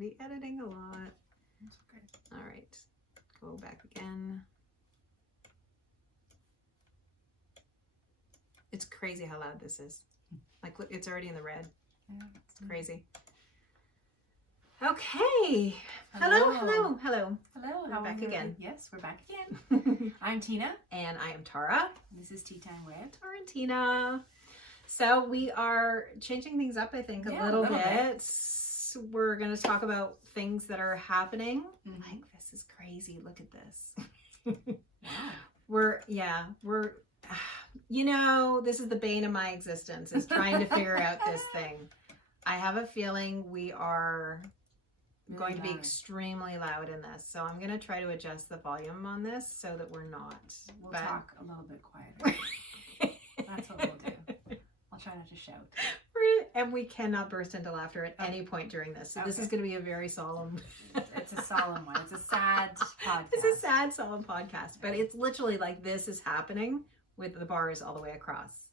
be editing a lot. That's okay. All right. Go back again. It's crazy how loud this is. Like, look, it's already in the red. Yeah, It's crazy. Okay. Hello. Hello, How how We're are back you? again. Yes, we're back again. I'm Tina. And I am Tara. This is Tea Time with. Tarantina. So we are changing things up, I think, a Yeah, little a little bit. We're going to talk about things that are happening. Mhm. Like, this is crazy. Look at this. Wow. We're, you know, this is the bane of my existence, is trying to figure out this thing. I have a feeling we are going to be loud. extremely loud in this. So I'm going to try to adjust the volume on this so that we're not. We'll but- talk a little bit quieter. That's what we'll do. I'll try not to shout. And we cannot burst into laughter at any point during this. So this is Okay. going to be a very solemn. It's a solemn one. It's a sad podcast. It's a sad, solemn podcast, but it's literally like this is happening with the bars all the way across.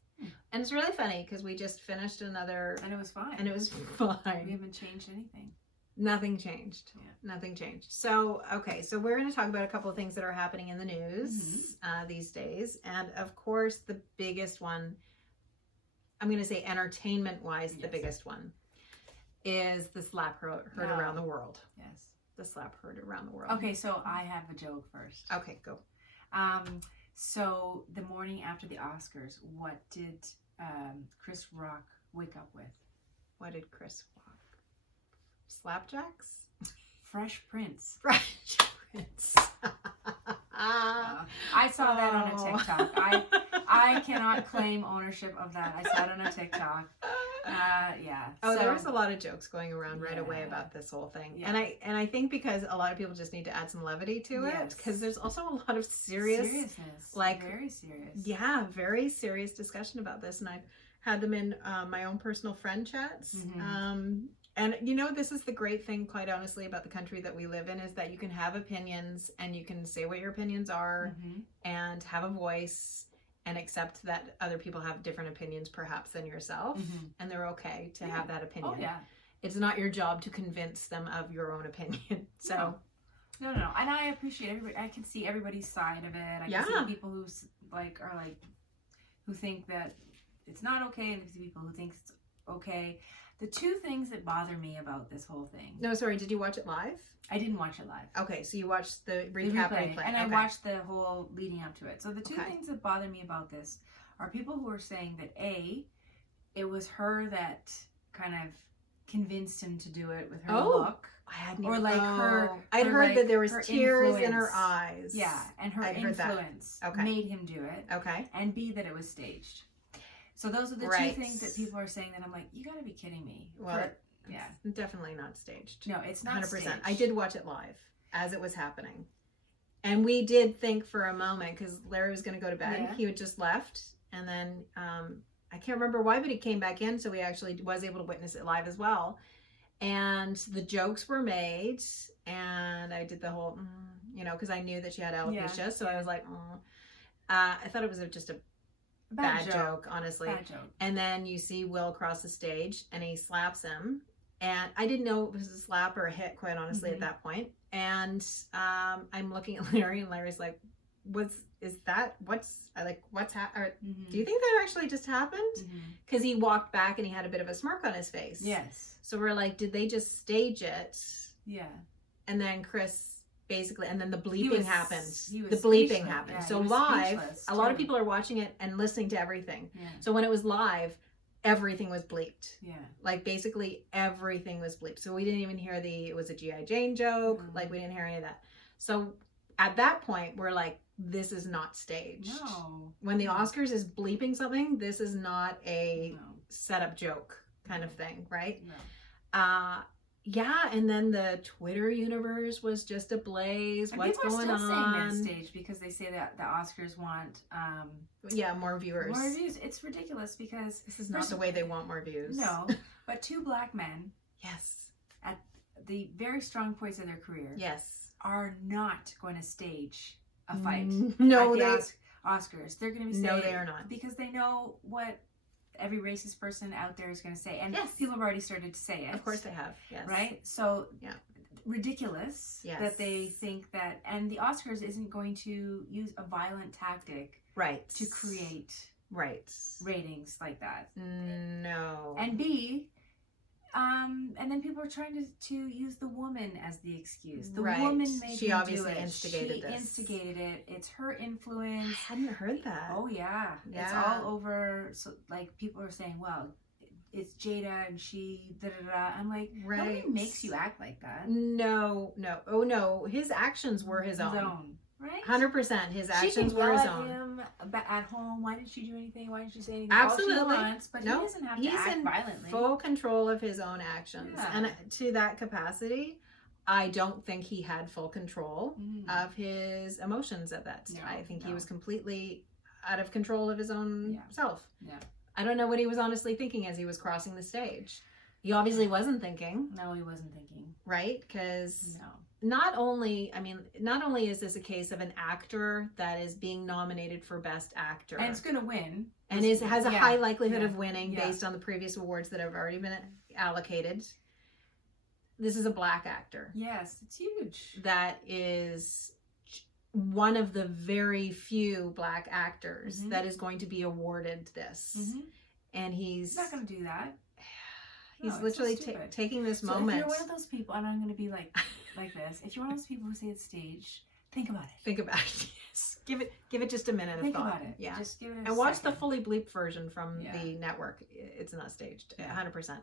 And it's really funny because we just finished another, And it was fine. and it was We fine. haven't changed anything. Nothing changed. Yeah. Nothing changed. So, okay, so we're going to talk about a couple of things that are happening in the news these days. And of course, the biggest one, I'm going to say entertainment-wise, the Yes. biggest one is the slap heard Yeah. around the world. Yes. The slap heard around the world. Okay, so I have a joke first. Okay, go. So the morning after the Oscars, what did Chris Rock wake up with? What did Chris walk? Slapjacks? Fresh Prince. Fresh Prince. I saw that on a TikTok. I cannot claim ownership of that. I saw it on a TikTok. Yeah. Oh, so, there was a lot of jokes going around right away Yeah. about this whole thing. Yeah. And I think because a lot of people just need to add some levity to it, Yes. because there's also a lot of seriousness, like, very serious. yeah, very serious discussion about this. And I've had them in my own personal friend chats. Mhm. And you know, this is the great thing, quite honestly, about the country that we live in, is that you can have opinions and you can say what your opinions are Mhm. and have a voice and accept that other people have different opinions perhaps than yourself, Mhm. and they're okay to Yeah. have that opinion. Oh yeah. It's not your job to convince them of your own opinion. So No. And I appreciate everybody. I can see everybody's side of it. I Yeah. can see people who who think that it's not okay, and I can see people who think it's okay. The two things that bother me about this whole thing. no, sorry, did you watch it live? I didn't watch it live. Okay, so you watched the The recap replay. and I Okay. watched the whole leading up to it. So the two Okay. things that bother me about this are people who are saying that it was her that kind of convinced him to do it with her Oh. look. I hadn't Or even- like her- I'd her, heard like, that there was her tears in her influence. eyes. Yeah, and her I'd heard that. influence Okay. made him do it, Okay. and B, that it was staged. So those are the Right. two things that people are saying that I'm like, you gotta be kidding me. Well, yeah. Definitely not staged. No, it's not 100%. staged. I did watch it live as it was happening. And we did think for a moment, because Larry was going to go to bed, Yeah. he had just left. And then I can't remember why, but he came back in. So we actually was able to witness it live as well. And the jokes were made. And I did the whole, because I knew that she had alopecia. Yeah. So I was like, I thought it was just a bad joke, honestly. Bad joke. And then you see Will cross the stage and he slaps him. And I didn't know it was a slap or a hit, quite honestly, at that point. And I'm looking at Larry, and Larry's like, what's happened? Mhm. Do you think that actually just happened? Mhm. Because he walked back and he had a bit of a smirk on his face. Yes. So we're like, did they just stage it? Yeah. And then Chris basically, and then the He bleeping was- happened. he was The bleeping speechless. happened. Yeah, So he was live, speechless, a lot of too. people are watching it and listening to everything. Yeah. So when it was live, everything was bleeped. Yeah. Like basically everything was bleeped. So we didn't even hear it was a G.I. Jane joke. Mm. Like we didn't hear any of that. So at that point, we're like, this is not staged. No. When the Oscars is bleeping something, this is not a No. setup joke kind of thing, right? No. Yeah, and then the Twitter universe was just ablaze. And What's people are going still on? saying that stage because they say that the Oscars want Yeah, more viewers. more views. It's ridiculous because This is not First the of- way they want more views. no, but two black men Yes. at the very strong points of their career Yes. are not going to stage a fight No, at they. the Oscars. They're going to be No, staying they are not. because they know what every racist person out there is going to say, and Yes. people have already started to say it. Of course they have. Yes. Right? So Yeah. ridiculous Yes. that they think that, and the Oscars isn't going to use a violent tactic Right. to create Right. ratings like that. No. And B, and then people are trying to use the woman as the excuse. The Right. woman made She him obviously do it. instigated she this. instigated it. It's her I influence. hadn't heard that. Oh yeah. It's Yeah. all over. So like people are saying, well, it's Jada and she da da da. I'm like, Right. nobody makes you act like that. No. Oh no. His actions were his own. Right? 100%. His She actions can were yell his at own. him at home. Why didn't she do anything? Why didn't she say anything? Absolutely. All she wants, but No, he doesn't have to he's act in violently. Full control of his own actions. Yeah. And to that capacity, I don't think he had full control Mm. of his emotions at that time. No, I think he no. was completely out of control of his own Yeah. self. Yeah. I don't know what he was honestly thinking as he was crossing the stage. He obviously wasn't thinking, No, he wasn't thinking. right? Because No. not only is this a case of an actor that is being nominated for Best Actor And it's going to win. and has a Yeah. high likelihood Yeah. of winning Yeah. based on the previous awards that have already been allocated. This is a Black actor Yes, it's huge. that is one of the very few Black actors Mhm. that is going to be awarded this. Mm-hmm. And He's not going to do that. he's No, it's so literally stupid. taking this So moment. if you're one of those people, and I'm going to be like this, if you're one of those people who say it's staged, think about it. Think about it. Yes. Give it just a minute Think of thought. about it. Yeah. Just give it a And watch the second. fully bleeped version from Yeah. the network. It's not staged. Yeah. 100%.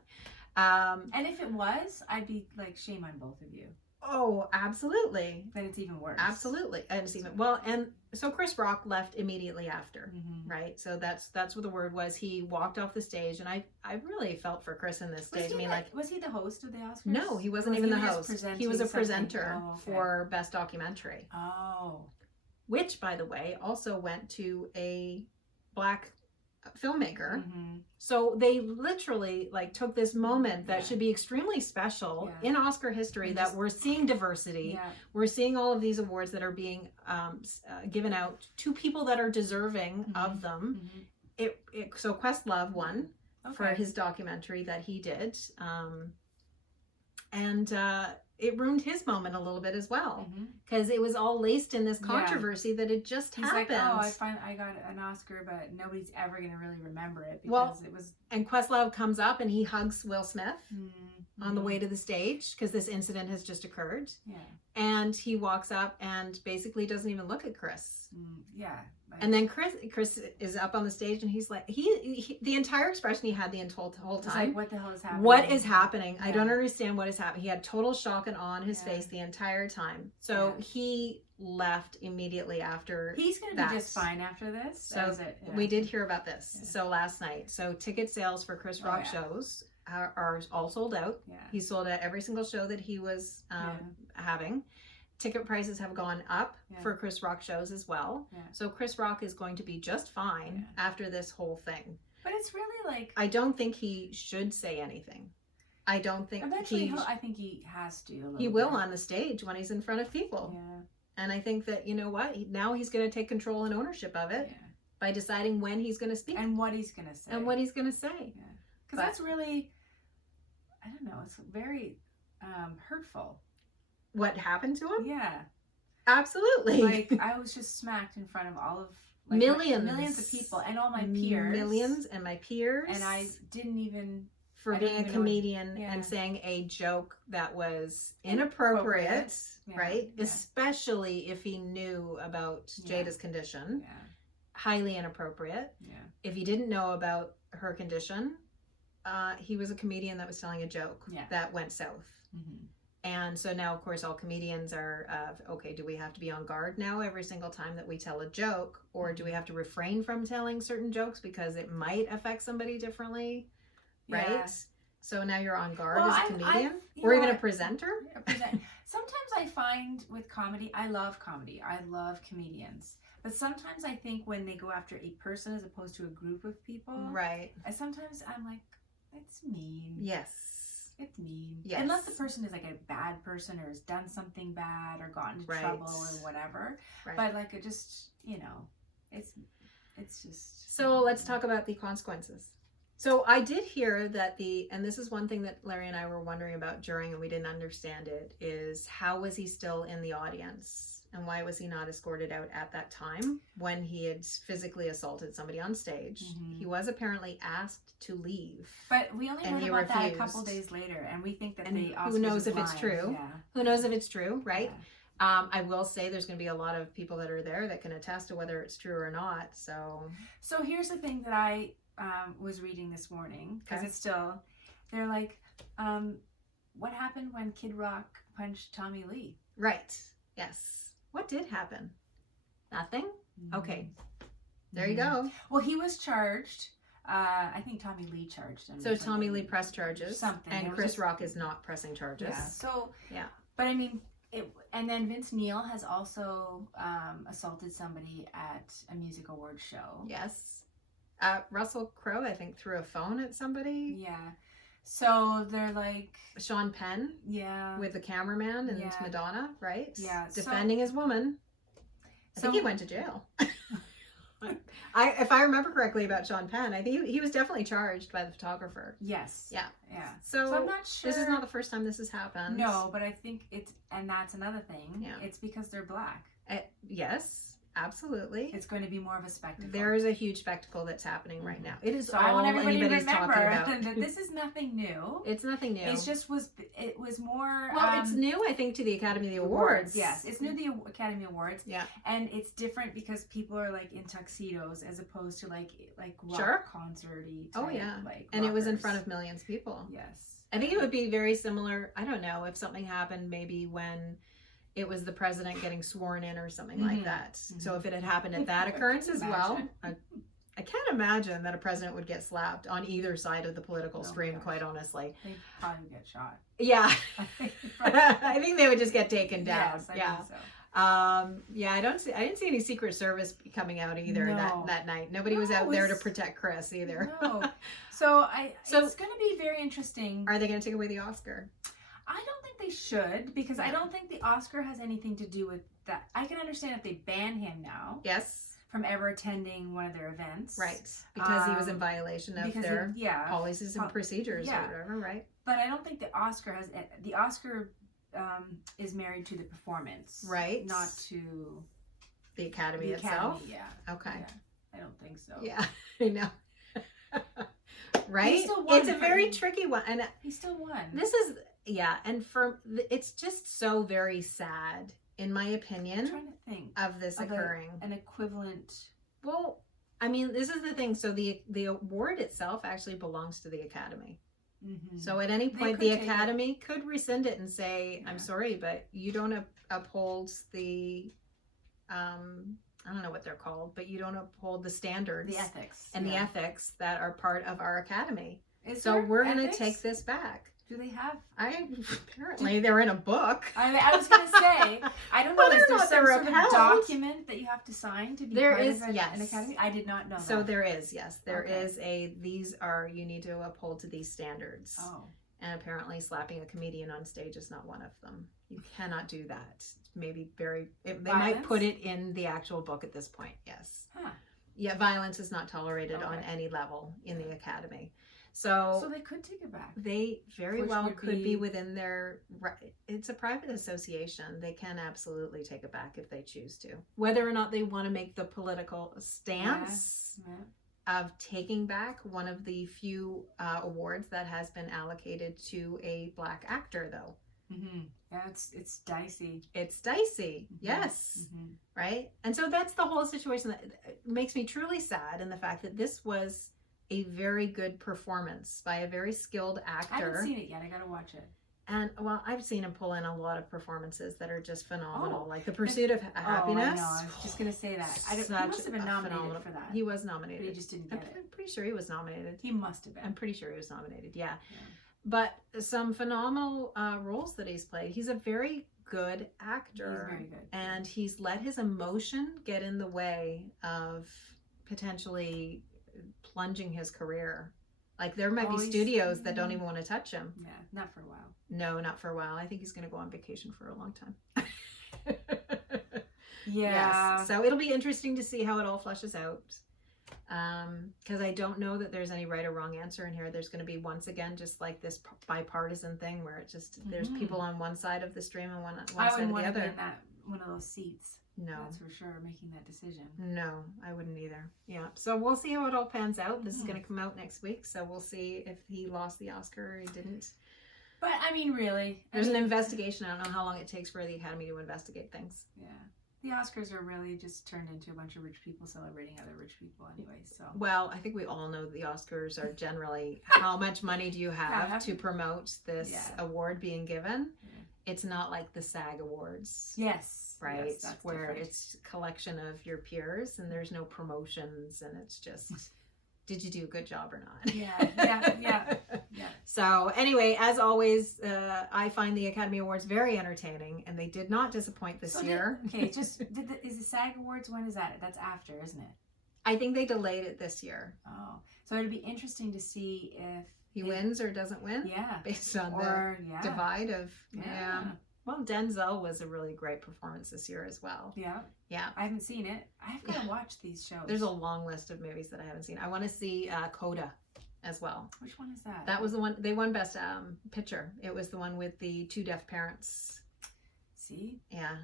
And if it was, I'd be like, shame on both of you. Oh, absolutely. Then it's even worse. Absolutely. And it's even, well, and so Chris Rock left immediately after, Mm-hmm. right? So that's what the word was. He walked off the stage, and I really felt for Chris in this stage. Was he the host of the Oscars? No, he wasn't Or even the just host. He presenting was a something? presenter Oh, okay. for Best Documentary, Oh. which, by the way, also went to a Black filmmaker. Mm-hmm. So they literally took this moment that Yeah. should be extremely special Yeah. in Oscar history, And that just- we're seeing diversity. Yeah. We're seeing all of these awards that are being given out to people that are deserving Mhm. of them. Mm-hmm. So Questlove won for Okay. his documentary that he did, and it ruined his moment a little bit as well, Mhm. because it was all laced in this Yeah. controversy that had just He's happened. like, oh, I got an Oscar, but nobody's ever gonna really remember it because Well, it was And Questlove comes up and he hugs Will Smith on the Mhm. way to the stage, because this incident has just occurred. Yeah. And he walks up and basically doesn't even look at Chris. Yeah. And then Chris is up on the stage, and he's like, he the entire expression he had the whole it's time. like, what the hell is happening? What is happening? I Yeah. don't understand what is happening. He had total shock and awe on his Yeah. face the entire time. So Yeah. he left immediately after. He's gonna that. be just fine after this. So yeah. we did hear about this. Yeah. So last night. So ticket sales for Chris Oh, Rock yeah. shows are all sold out. Yeah. He sold out every single show that he was having. Ticket prices have gone up Yeah. for Chris Rock shows as well. Yeah. So Chris Rock is going to be just fine Yeah. after this whole thing. But it's really like I don't think he should say anything. I don't think eventually I think he has to. A he little will bit. on the stage when he's in front of people. Yeah. And I think that, you know what, now he's going to take control and ownership of it Yeah. by deciding when he's going to speak And what he's gonna say. and what he's going to say. Because But- that's really, I don't know. It's very hurtful. What happened to him? Yeah. Absolutely. Like I was just smacked in front of all of millions of people and all my peers. Millions and my peers. And I didn't even for I being don't a even know comedian yeah. and saying a joke that was inappropriate, Yeah. right? Yeah. Especially if he knew about Yeah. Jada's condition. Yeah. Highly inappropriate. Yeah. If he didn't know about her condition, he was a comedian that was telling a joke Yeah. that went south. Mm-hmm. And so now, of course, all comedians are, okay, do we have to be on guard now every single time that we tell a joke? Or do we have to refrain from telling certain jokes because it might affect somebody differently? Right? Yeah. So now you're on guard Well, as a I've- comedian? you Or know even a what? presenter? Sometimes I find with comedy, I love comedy. I love comedians. But sometimes I think when they go after a person as opposed to a group of people, Right. sometimes I'm like, it's mean. Yes. It's mean. Yes. Unless the person is like a bad person or has done something bad or gotten into Right. trouble or whatever. Right. But like it just, it's just. So let's talk about the consequences. So I did hear that and this is one thing that Larry and I were wondering about during, and we didn't understand it, is how was he still in the audience? And why was he not escorted out at that time when he had physically assaulted somebody on stage? Mhm. He was apparently asked to leave. But we only And heard he about that a refused. couple days later, and we think that And the Oscars who knows is if it's live. true? Yeah. Who knows if it's true, right? Yeah. I will say there's going to be a lot of people that are there that can attest to whether it's true or not. So here's the thing that I was reading this morning, because Okay. it's still, they're like, what happened when Kid Rock punched Tommy Lee? right, yes. What did happen? Nothing. Okay. There you Mhm. go. Well, he was charged. I think Tommy Lee charged him. So or Tommy something. Lee pressed charges, Something. It and was Chris just- Rock is not pressing charges. Yeah. So Yeah. But I mean, and then Vince Neil has also assaulted somebody at a music awards show. Yes. Russell Crowe, I think, threw a phone at somebody. Yeah. So they're like, Sean Penn yeah. with the cameraman and Yeah. Madonna, right? Yeah, so- Defending his woman. I think he So- went to jail. If I remember correctly about Sean Penn, I think he was definitely charged by the photographer. Yes. Yeah. Yeah. So, So I'm not sure. this is not the first time this has happened. No, but I think and that's another thing. Yeah. It's because they're black. Yes, absolutely. It's going to be more of a spectacle. There is a huge spectacle that's happening right now. It is So all I want everybody to anybody's remember talking about. that this is nothing new. It's nothing new. It was more. well, it's new, I think, to the Academy of the Awards. Yes, it's new to the Academy Awards. Yeah. And it's different because people are like in tuxedos as opposed to like rock Sure. concert-y Oh, type, yeah. like And it was in rockers. front of millions of people. Yes. I think it would be very similar. I don't know if something happened maybe when it was the president getting sworn in or something like Mhm. that. Mhm. So if it had happened at that I occurrence can as well, imagine. I can't imagine that a president would get slapped on either side of the political Oh my stream, gosh. quite honestly. They probably get shot. Yeah. I think I think they would just get taken down. Yes, I yeah. think so. Yeah, I didn't see any Secret Service coming out either No. that night. Nobody was No, out it there to was- protect Chris either. No. So So- it's going to be very interesting. Are they going to take away the Oscar? I don't think they should, because I Yeah. don't think the Oscar has anything to do with that. I can understand if they ban him now Yes. from ever attending one of their events. Right. Because he was in Um, violation of Because their yeah. policies and procedures yeah. or whatever, right? But I don't think the Oscar is married to the performance. Right. Not to The Academy the itself. Academy. Yeah. Okay. Yeah. I don't think so. Yeah, I know. Right? still won It's a for- very tricky one. And He still won. this is, yeah, and it's just so very sad, in my I'm opinion, trying to think of this of occurring. an equivalent. Well, I mean, this is the thing. So the award itself actually belongs to the Academy. Mhm. So at any They point, could the take it. Academy could rescind it and say, Yeah. "I'm sorry, but you don't uphold the, I don't know what they're called, but you don't uphold the standards The ethics and the yeah. ethics that are part of our Academy. Is So there we're going to ethics? take this back." Do they have? Apparently, they're in a book. I was gonna say, I don't know. Whether Is or there not some they're sort of upheld. document that you have to sign to be There part is, of an yes. academy? I did not know So that. there is, yes, there Okay. is you need to uphold to these standards. Oh, And apparently slapping a comedian on stage is not one of them. You cannot do that. Maybe they might Violence? put it in the actual book at this point, yes. huh. Yeah, violence is not tolerated on Okay. any level in the Academy. So So they could take it back. they very Which well would could be be- within their it's a private association. They can absolutely take it back if they choose to. Whether or not they want to make the political stance Yeah. of taking back one of the few awards that has been allocated to a black actor, though. Mm-hmm. Yeah, it's dicey. It's dicey. Mhm. Yes. Mhm. Right. And so that's the whole situation that makes me truly sad in the fact that this was a very good performance by a very skilled I haven't actor. seen it yet. I gotta watch it. And well, I've seen him pull in a lot of performances that are just phenomenal, Oh. like The Pursuit of Happiness. Oh, I know. I was just gonna say that. He Such must have been a nominated phenomenal- for that. He was but nominated. he just didn't get it. I'm pretty sure he was nominated. He must have been. I'm pretty sure he was nominated. Yeah. Yeah. But some phenomenal roles that he's played. He's a very good actor. He's very good. And he's let his emotion get in the way of potentially plunging his career. Like there might be Always- studios that don't even want to touch him. Yeah, not for a while. No, not for a while. I think he's going to go on vacation for a long time. Yeah. Yes. So it'll be interesting to see how it all flushes out. because I don't know that there's any right or wrong answer in here. There's going to be, once again, just like this bipartisan thing where it just there's people on one side of the stream and one I side wouldn't of the want to be other. in that one of those seats. No, That's for sure, making that decision. no, I wouldn't either. Yeah, so we'll see how it all pans out. This is going to come out next week, so we'll see if he lost the Oscar or he didn't. But I mean, really, There's an investigation. I don't know how long it takes for the Academy to investigate things. Yeah. The Oscars are really just turned into a bunch of rich people celebrating other rich people anyway, so. Well, I think we all know that the Oscars are generally how much money do you have to promote this award being given. Yeah. It's not like the SAG Awards. Yes. Right? Yes, that's where different. it's a collection of your peers and there's no promotions and it's just, did you do a good job or not? Yeah. So anyway, as always, I find the Academy Awards very entertaining and they did not disappoint this year. Is the SAG Awards, when is that? That's after, isn't it? I think they delayed it this year. Oh, so it'd be interesting to see if he wins or doesn't win. Yeah. Based on the divide of, Well, Denzel was a really great performance this year as well. Yeah. Yeah. I haven't seen it. I've got to watch these shows. There's a long list of movies that I haven't seen. I want to see Coda as well. Which one is that? That was the one, they won Best Picture. It was the one with the two deaf parents. See? Yeah.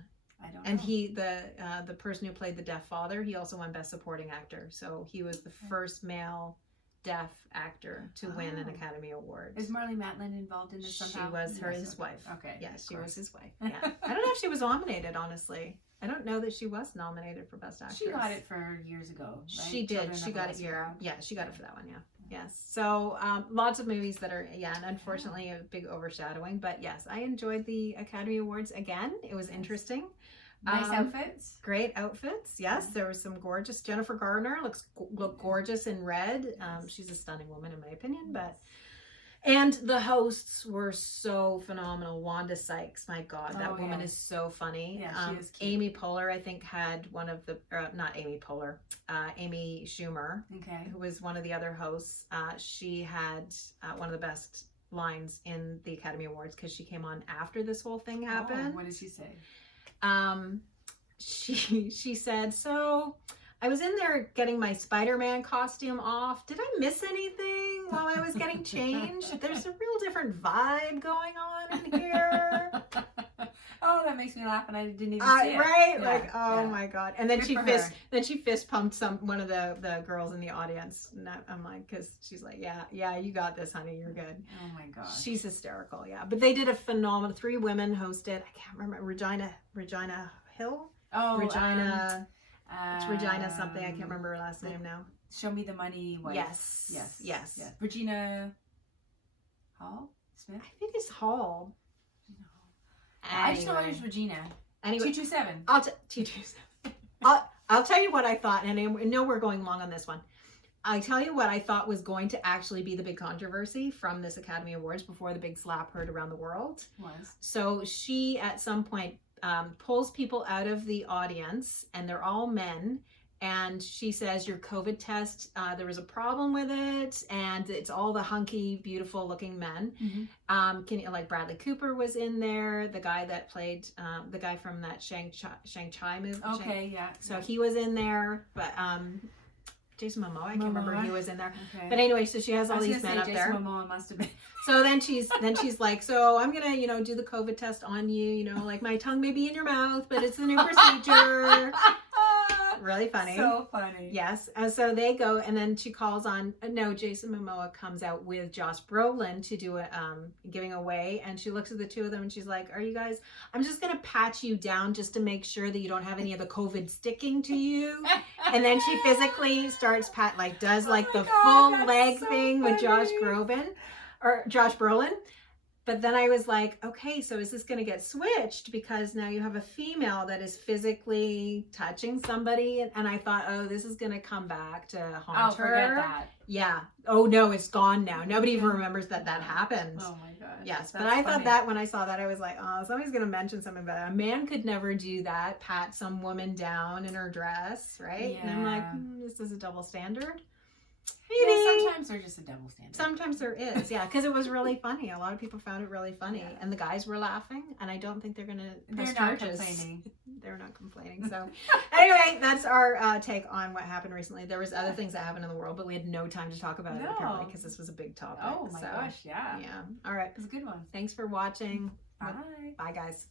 I don't know. And the person who played the deaf father, he also won Best Supporting Actor. So he was the first male deaf actor to win an Academy Award. Is Marlee Matlin involved in this somehow? She was his wife. Okay. Yes, she was his wife. Yeah. I don't know if she was nominated, honestly. I don't know that she was nominated for Best Actress. She got it for years ago, right? She did. She got it she got it for that one, Yes. So lots of movies that are, and unfortunately a big overshadowing. But yes, I enjoyed the Academy Awards again. It was interesting. Nice outfits. Great outfits. Yes, there was some gorgeous. Jennifer Garner looked gorgeous in red. She's a stunning woman in my opinion. And the hosts were so phenomenal. Wanda Sykes, my God, that woman is so funny. Yeah, she is cute. Amy Poehler, I think, had one of the not Amy Poehler, Amy Schumer, who was one of the other hosts. She had one of the best lines in the Academy Awards because she came on after this whole thing happened. What did she say? She said, so I was in there getting my Spider-Man costume off. Did I miss anything while I was getting changed? There's a real different vibe going on in here. Oh, that makes me laugh, and I didn't even see it. Right? Yeah, like, oh my God. And then Good she fist pumped one of the girls in the audience. And I'm like, because she's like, yeah, you got this, honey. You're good. Oh my gosh. She's hysterical. Yeah. But they did a phenomenal. 3 women hosted. I can't remember. Regina Hill. Oh, Regina. It's Regina something. I can't remember her last name now. Show Me the Money wife. Yes. Regina Hall? Smith? I think it's Hall. No. I just know it was Regina. Anyway. 227. 227. I'll tell you what I thought, and I know we're going long on this one. I tell you what I thought was going to actually be the big controversy from this Academy Awards before the big slap heard around the world. So she, at some point, pulls people out of the audience, and they're all men, and she says your COVID test, there was a problem with it, and it's all the hunky, beautiful looking men. Like Bradley Cooper was in there, the guy that played the guy from that Shang-Chi movie. So he was in there, but Jason Momoa, I can't remember who was in there. But anyway, so she has all these men up there. Jason Momoa must have been. So then she's like, so I'm gonna, do the COVID test on you, like my tongue may be in your mouth, but it's a new procedure. Really funny. So funny. Yes. And so they go, and then she calls on, Jason Momoa comes out with Josh Brolin to do a giving away, and she looks at the two of them and she's like, are you guys, I'm just gonna pat you down just to make sure that you don't have any of the COVID sticking to you. And then she physically starts does the full leg thing with Josh Brolin. But then I was like, okay, so is this going to get switched? Because now you have a female that is physically touching somebody. And I thought, this is going to come back to haunt her. Forget that. Yeah. Oh, no, it's gone now. Nobody even remembers that happened. Oh, my God. Yes. But I thought that when I saw that, I was like, somebody's going to mention something about it. A man could never do that, pat some woman down in her dress, right? Yeah. And I'm like, this is a double standard. Maybe. Yeah, sometimes there's just a double standard. Sometimes there is, yeah, because it was really funny. A lot of people found it really funny, Yeah. and the guys were laughing. And I don't think they're gonna press They're not charges. complaining. They're not complaining. So, anyway, that's our take on what happened recently. There was other things that happened in the world, but we had no time to talk about it apparently because this was a big topic. Oh my so, gosh, yeah. Yeah. All right. It was a good one. Thanks for watching. Bye. Bye, guys.